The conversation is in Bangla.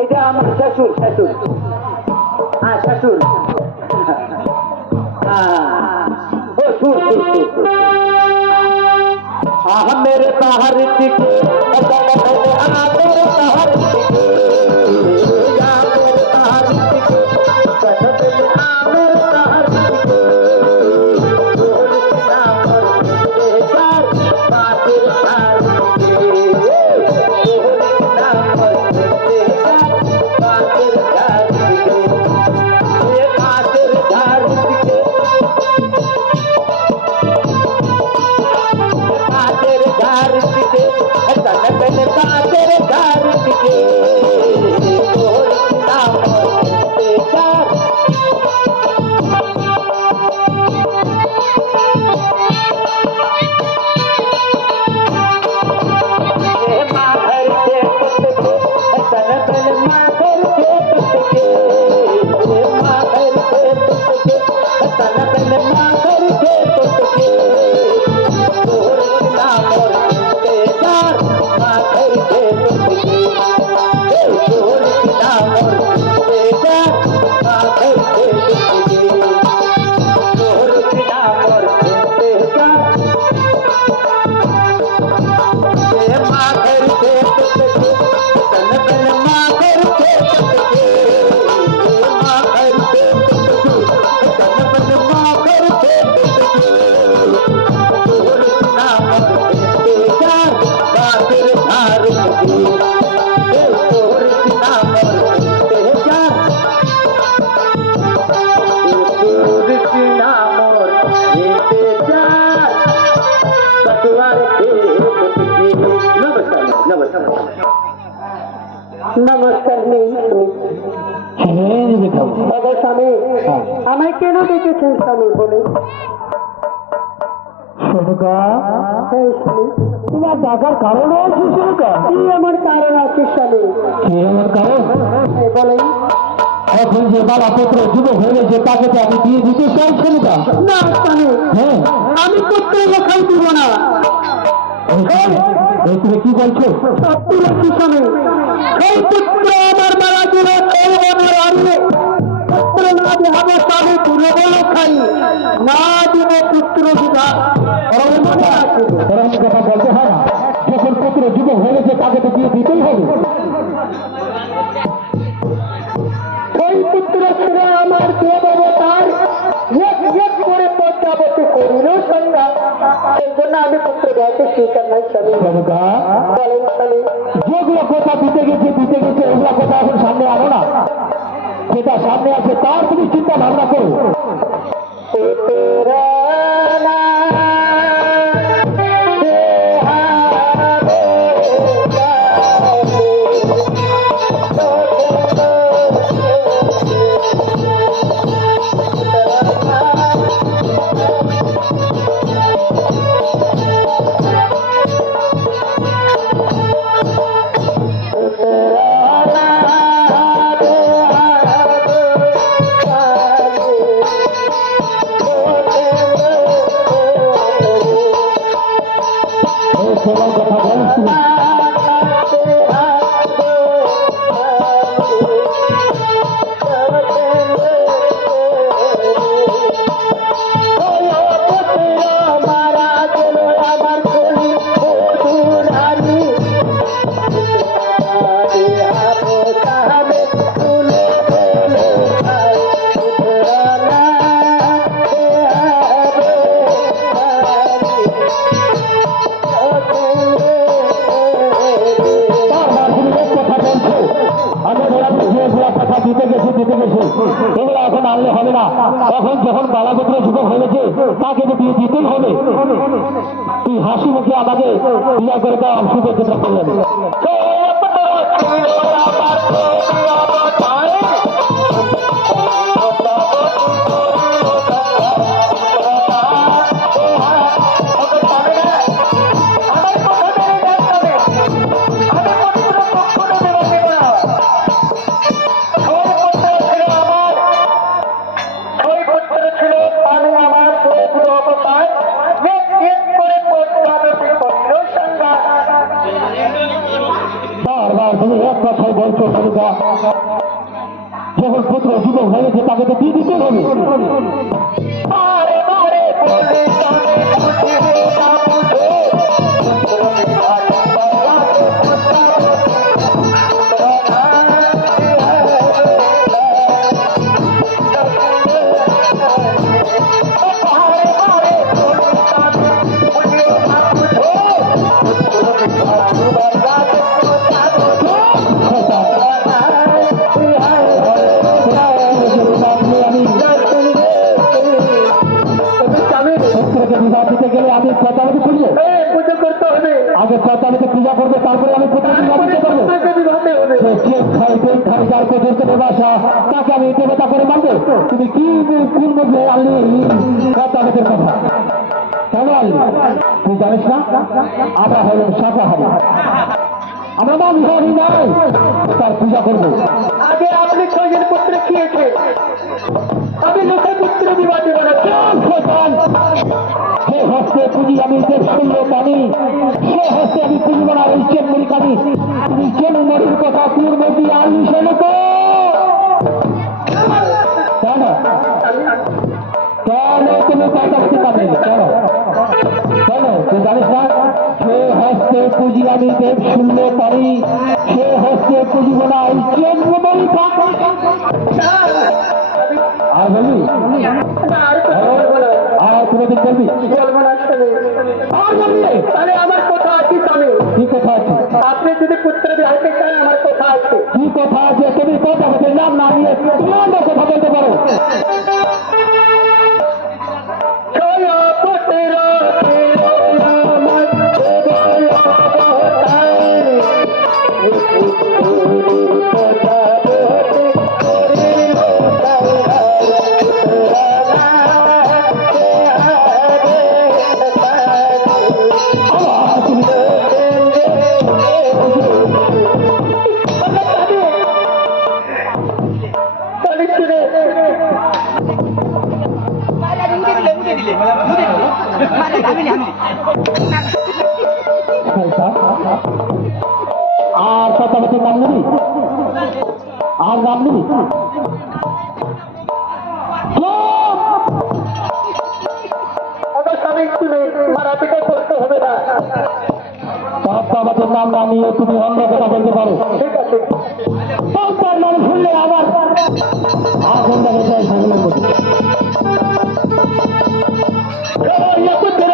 এইটা আমার শ্বশুর শ্বশুর হ্যাঁ শ্বশুর ও সুর সুর সুর मेरे बाहर दिखे मेरे बाहर दिखे मेरे बाहर दिखे मेरे बाहर दिखे नमस्कार स्वामी हमें क्यों देखे स्वामी बोले তোমার ডাকার কারণ আছে শুনুকা কি আমার কারণ আছে স্বামী কি আমার কারণ বলেন এখন যে বাবা পুত্র যুবক হয়ে গেছে তাকে তো আমি দিয়ে দিতে চাই শুনুকা না স্বামী হ্যাঁ আমি পুত্র লেখাই দিব না তুমি কি বলছো সত্যি বলছি স্বামী এই পুত্র আমার মারা দিল এই আমার আনলে পুত্র না দেখাবো স্বামী তুলে বলো খাই না দিব পুত্র বিধা কথা বলতে হয় না যখন পুত্র যুবক হয়ে গেছে তাকে তো দিয়ে দিতেই হবে ওই পুত্র ছেড়ে আমার দিয়ে দেবো তার করে পদ্মাবতী করিল সন্ধ্যা এর জন্য আমি পুত্র দেওয়াতে স্বীকার নাই স্বামী বলেন স্বামী যেগুলো কথা দিতে গেছে ওগুলো কথা এখন সামনে আনো না যেটা সামনে আছে তার তুমি চিন্তা ভাবনা করো এগুলো এখন আনলে হবে না এখন যখন বালাপুত্র যুবক হয়ে গেছে তাকে তো দিয়ে দিতেই হবে তুই হাসি মুখে আমাকে বিয়ে করে দেওয়া শুভেচ্ছা করলেন বারবার তুমি এক কথাই বলছো সরুকা, যখন পুত্র যুবক হয়েছে তাকে তো দিয়ে দিতে হবে। বারে বারে বলে জানে বুঝিবে না বুঝে পুত্রকে বিবাহ দিতে গেলে আমি প্রতারিত করবো, পুজো করতে হবে, আগে প্রতারিত পূজা করবো, তারপরে আমি পুত্রকে বিবাহ দিতে পারবো। বিবাহতে হবে। যার পর্যন্ত বাসা তাকে আমি দেবতা করে মানবো। তুমি কি কোন মধ্যে আনলি প্রতারিতের কথা কেন আনলি? তুই জানিস না আমরা হলাম শাকাহারী, আমরা মাংসাহারী নাই, তার পূজা করবো। আগে আপনি 6 জন পুত্র খেয়েছে, আমি লোকের পুত্র বিবাহ দেব না। সে হস্তে পুঁজি আমি যে শূন্য পানি, সে হস্তে আমি পুঁজি বানা ওই চেনমুড়ি কানি। তুমি চেনমুড়ির কথা তুর মধ্যে আনলি শোনো তো কেন? কেন তুমি কথা বলতে পারবে না? কেন কেন তুই জানিস না? সে হস্তে পুঁজি আমি দেব শূন্য পানি, সে হস্তে পুঁজি বানা ওই চেনমুড়ি আর বলি আর কোনোদিন বলবি? বলবো না স্বামী। আর বলবি? তাহলে আমার কথা আছে স্বামী, কি কথা আছে? আপনি যদি পুত্র বিবাহতে চান আমার কথা আছে। কি কথা আছে? তুমি কথা বলতে নাম না নিয়ে তুমি অন্য কথা বলতে পারো। ছয় পুত্র আর কথা বলতে নাম নেবি? আর নাম নেবি? আমার স্বামী শুনে মারাপিটা করতে হবে না। আমাদের নাম না নিয়ে তুমি অন্য কথা বলতে পারো। ঠিক আছে, তার নাম শুনলে আবার আগুন লাগে যায় সেগুলো বলতে। পুত্র